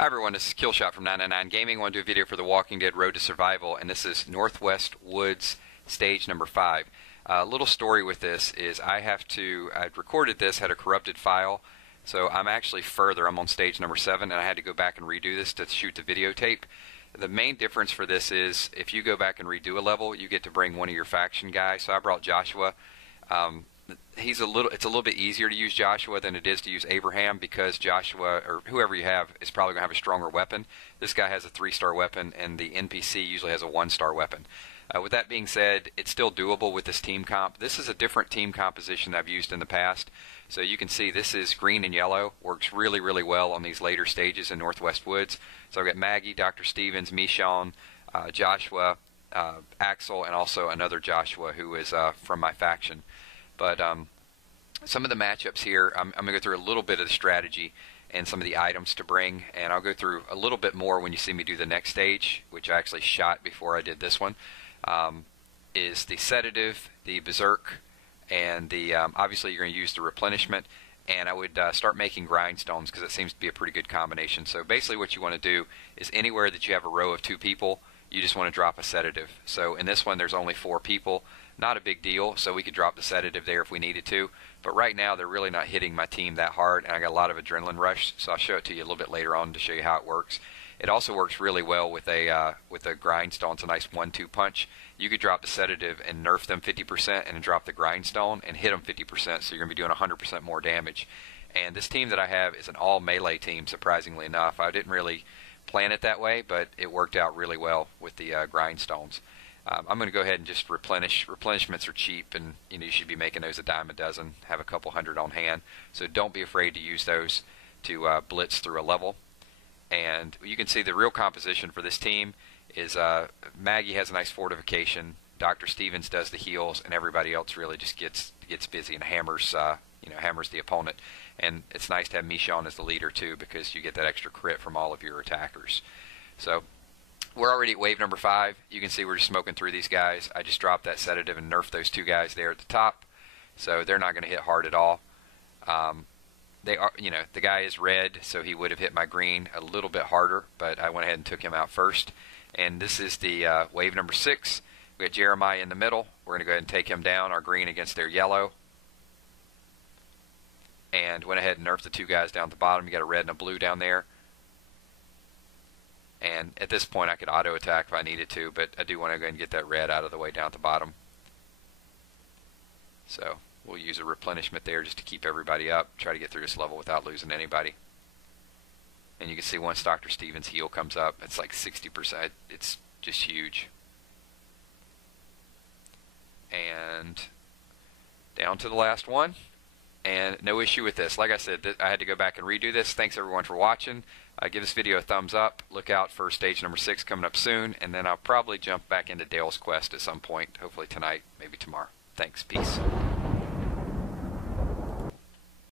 Hi everyone, this is Killshot from 999 Gaming. I want to do a video for The Walking Dead Road to Survival, and this is NorthWEST Woods stage number 5. A little story with this is I recorded this, had a corrupted file, so I'm actually further. I'm on stage number 7, and I had to go back and redo this to shoot the videotape. The main difference for this is if you go back and redo a level, you get to bring one of your faction guys. So I brought Joshua. It's a little bit easier to use Joshua than it is to use Abraham, because Joshua, or whoever you have, is probably going to have a stronger weapon. This guy has a 3-star weapon, and the NPC usually has a 1-star weapon. With that being said, it's still doable with this team comp. This is a different team composition that I've used in the past. So you can see this is green and yellow. Works really, really well on these later stages in NorthWEST Woods. So I've got Maggie, Dr. Stevens, Michonne, Joshua, Axel, and also another Joshua who is from my faction. But some of the matchups here, I'm going to go through a little bit of the strategy and some of the items to bring, and I'll go through a little bit more when you see me do the next stage, which I actually shot before I did this one, is the sedative, the berserk, and the obviously you're going to use the replenishment, and I would start making grindstones because it seems to be a pretty good combination. So basically what you want to do is anywhere that you have a row of 2 people, you just want to drop a sedative. So in this one there's only 4 people. Not a big deal, so we could drop the sedative there if we needed to. But right now they're really not hitting my team that hard, and I got a lot of adrenaline rush, so I'll show it to you a little bit later on to show you how it works. It also works really well with a grindstone. It's a nice 1-2 punch. You could drop the sedative and nerf them 50%, and then drop the grindstone and hit them 50%, so you're going to be doing 100% more damage. And this team that I have is an all melee team, surprisingly enough. I didn't really plan it that way, but it worked out really well with the grindstones. I'm going to go ahead and just replenish. Replenishments are cheap, and you should be making those a dime a dozen. Have a couple hundred on hand, so don't be afraid to use those to blitz through a level. And you can see the real composition for this team is Maggie has a nice fortification, Dr. Stevens does the heals, and everybody else really just gets busy and hammers hammers the opponent. And it's nice to have Michonne as the leader too, because you get that extra crit from all of your attackers. So we're already at wave number 5. You can see we're just smoking through these guys. I just dropped that sedative and nerfed those 2 guys there at the top, so they're not going to hit hard at all. They are, the guy is red, so he would have hit my green a little bit harder, but I went ahead and took him out first. And this is the wave number 6. We got Jeremiah in the middle. We're going to go ahead and take him down, our green against their yellow. And went ahead and nerfed the 2 guys down at the bottom. You got a red and a blue down there. And at this point I could auto attack if I needed to, but I do want to go ahead and get that red out of the way down at the bottom. So we'll use a replenishment there just to keep everybody up, try to get through this level without losing anybody. And you can see once Dr. Stevens' heal comes up, it's like 60%. It's just huge. And down to the last one. And no issue with this. Like I said, I had to go back and redo this. Thanks everyone for watching. Give this video a thumbs up. Look out for stage number 6 coming up soon, and then I'll probably jump back into Dale's Quest at some point, hopefully tonight, maybe tomorrow. Thanks. Peace.